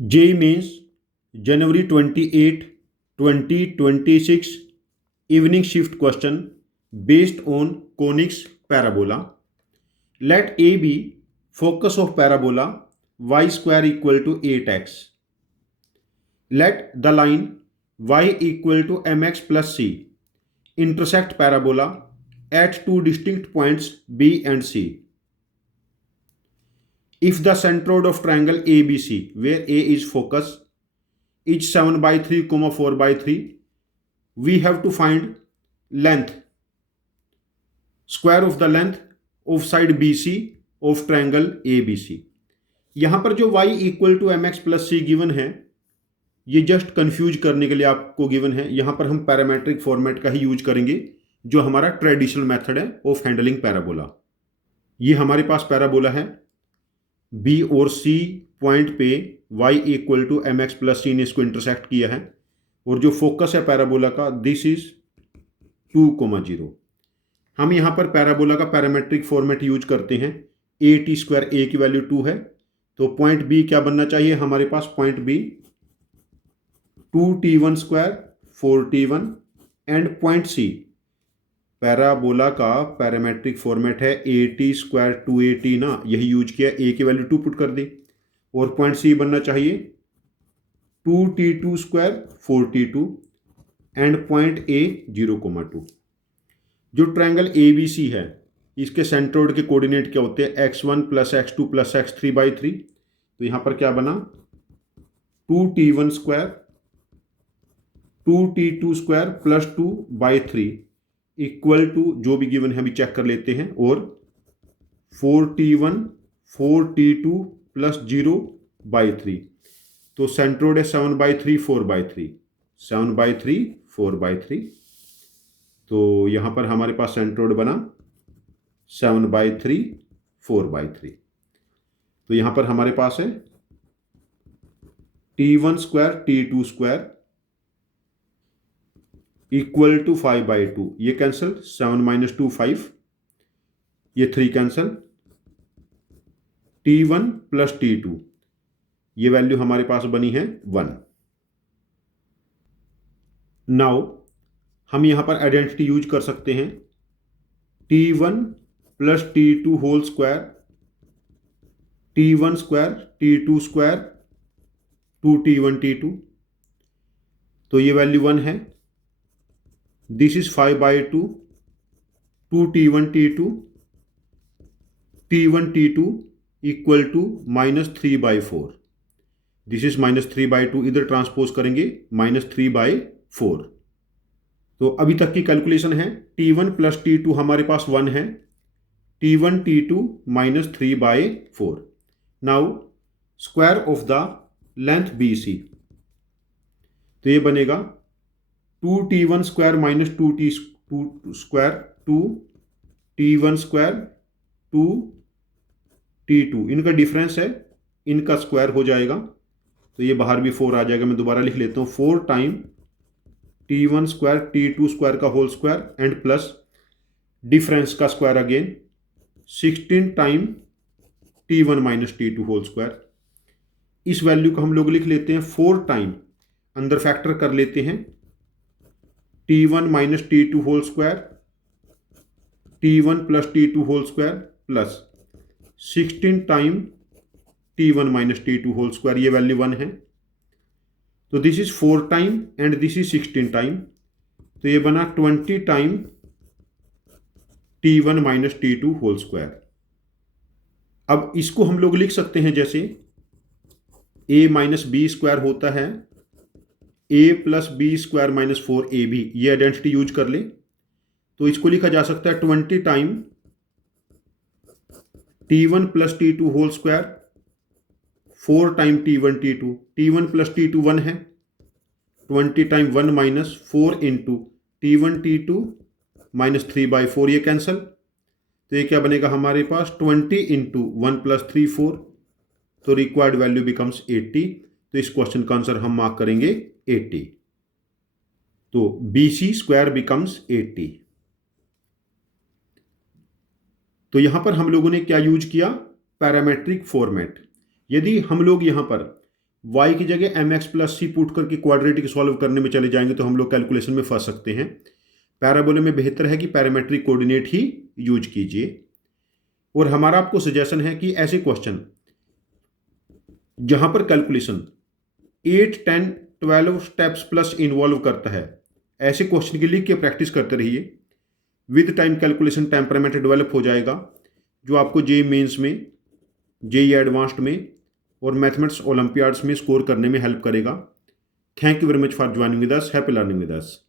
JEE Mains January 28, 2026 evening shift question based on conics parabola. Let A be focus of parabola y square equal to 8x. Let the line y equal to mx plus c intersect parabola at two distinct points B and C. If the centroid of triangle ABC, where A is focus, is 7/3, 4/3, we have to find length, square of the length of side BC of triangle ABC. यहां पर जो y equal to mx plus c given है, ये just confuse करने के लिए आपको given है. यहां पर हम पैरामेट्रिक फॉर्मेट का ही यूज करेंगे जो हमारा ट्रेडिशनल मेथड है ऑफ हैंडलिंग पैराबोला. ये हमारे पास पैराबोला है. बी और सी पॉइंट पे y equal to M X plus C ने इसको इंटरसेक्ट किया है और जो फोकस है पैराबोला का दिस इज 2,0. हम यहाँ पर पैराबोला का पैरामेट्रिक फॉर्मेट यूज करते हैं. ए टी स्क्वायर, ए की वैल्यू 2 है तो पॉइंट बी क्या बनना चाहिए हमारे पास? Point B 2t1 square 4t1 and point C parabola का पैरामेट्रिक फॉर्मेट है ए टी स्क्वायर 2at ना, यही यूज किया. ए की वैल्यू 2 पुट कर दी और पॉइंट सी बनना चाहिए 2t2 square 4t2 and point A 0,2. जो ट्रायंगल ए बी सी है इसके सेंट्रोइड के कोऑर्डिनेट क्या होते हैं? x1 plus x2 plus x3/3. तो यहाँ पर क्या बना? 2t1 square 2t2 square plus 2/3 equal to जो भी गिवन है अभी चेक कर लेते हैं, और 4t1 4t2 प्लस 0/3. तो सेंट्रोइड है 7/3 4/3 7/3 4/3. तो यहां पर हमारे पास सेंट्रोइड बना 7/3 4/3. तो यहां पर हमारे पास है t1 square t2 square equal to 5/2. ये कैंसिल, 7 - 2 5, ये 3 कैंसिल. t1 प्लस t2 ये वैल्यू हमारे पास बनी है 1. नाउ हम यहां पर आइडेंटिटी यूज कर सकते हैं. t1 plus t2 whole square t1 square t2 square 2t1 t2. तो ये वैल्यू 1 है. This is 5/2 2t1 t2 t1 t2 equal to -3/4. This is -3/2. इधर ट्रांसपोज करेंगे -3/4. तो अभी तक की कैलकुलेशन है. t1 प्लस t2 हमारे पास 1 है. t1 t2 -3/4. Now square of the length BC. तो ये बनेगा 2t1 square minus 2t square 2t1 square 2t2. इनका डिफरेंस है, इनका स्क्वायर हो जाएगा तो ये बाहर भी 4 आ जाएगा. मैं दोबारा लिख लेता हूँ. 4 time t1 square t2 square का whole square and plus difference का square again 16 time t1 minus t2 whole square. इस वैल्यू को हम लोग लिख लेते हैं 4 टाइम, अंदर फैक्टर कर लेते हैं t1 minus t2 whole square t1 plus t2 whole square plus 16 time t1 minus t2 whole square. ये वैल्यू 1 है. तो this is 4 time and this is 16 time. तो ये बना 20 time t1 minus t2 whole square. अब इसको हम लोग लिख सकते हैं जैसे a माइनस बी स्क्वायर होता है a plus b square minus 4ab. ये आइडेंटिटी यूज कर ले तो इसको लिखा जा सकता है 20 time t1 plus t2 whole square 4 time t1 t2. t1 plus t2 1 है. 20 time 1 minus 4 into t1 t2 minus 3/4. ये कैंसल. तो ये क्या बनेगा हमारे पास? 20 इंटू 1 प्लस 3 4. तो रिक्वायर्ड वैल्यू बिकम्स 80. तो इस क्वेश्चन का आंसर हम मार्क करेंगे 80. तो BC स्क्वायर बिकम्स 80. तो यहां पर हम लोगों ने क्या यूज किया? Parametric format. यदि हम लोग यहां पर y की जगह mx प्लस सी पुट करके क्वाड्रेटिक सॉल्व करने में चले जाएंगे तो हम लोग कैलकुलेशन में फंस सकते हैं। पैराबोला में बेहतर है कि पैरामेट्रिक कोऑर्डिनेट ही यूज कीजिए। और हमारा आपको सजेशन है कि ऐसे क्वेश्चन जहां पर कैलकुलेशन 8, 10, 12 स्टेप्स प्लस इन्वॉल्व करता है, ऐसे क्वेश्चन की लिख के प्रैक्टिस करते रहिए। With time calculation temperament develop हो जाएगा, जो आपको जेईई मेंस में, जेईई एडवांस्ड में और मैथमेटिक्स ओलंपियाड्स में स्कोर करने में हेल्प करेगा। Thank you very much for joining with us. Happy learning with us.